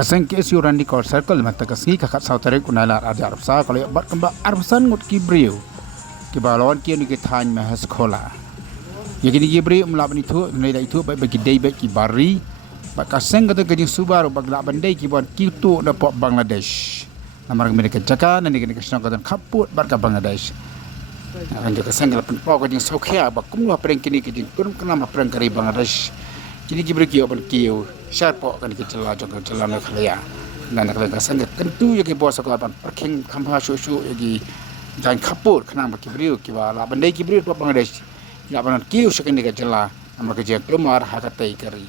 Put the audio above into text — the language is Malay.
Kaseng ke siuran di kor circle mata kasngi kakat sautare kunala raja arabsa kalau bat kembak arabsan ngut kibriu kibalon ki ni kithan mahas khola ya gini kibriu melap ni tu nai dai tu bagi dai bagi bari bat kaseng kata gajing subaru bagla bandai ki bon kitu na pok Bangladesh namar mereka jaka nani gini kasna kata kaput bat ka Bangladesh akan juga kaseng la pok gajing sokhia ba kumwa preng kini gajing kun kenama preng kari Bangladesh kini kibriu ki opan kiu sharpo kan kita celah nak kaya, dan nak kaya sangat tentu yang kita bawa sekolah perking kampa susu lagi jangan kapur kenapa kibriu kiba la bandai kibriu tu Bangladesh, la bandai kiu sekian dekat celah, nama kerja keluar hakatai kari.